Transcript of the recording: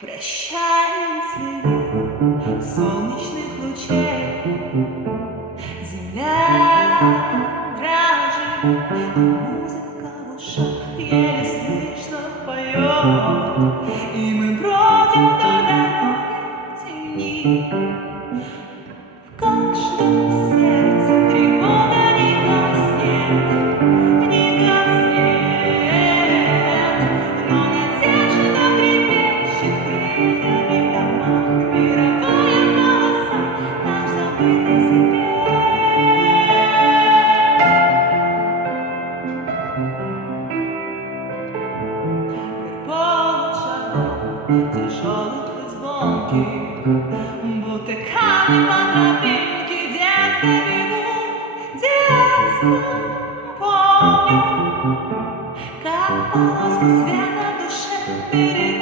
Прощальные следы солнечных лучей. Земля дрожит, музыка в ушах еле слышно поет. И мы бродим до дороги в тени. В каждом сердце тревога не гаснет, не гаснет. Но надежда трепещет крыльями в домах, мировая полоса, наш забытый секрет. Полночь шагов, тяжелых и звонких, будто камни по тропинке детской бегут. Детство помню, как полоска света в душе перед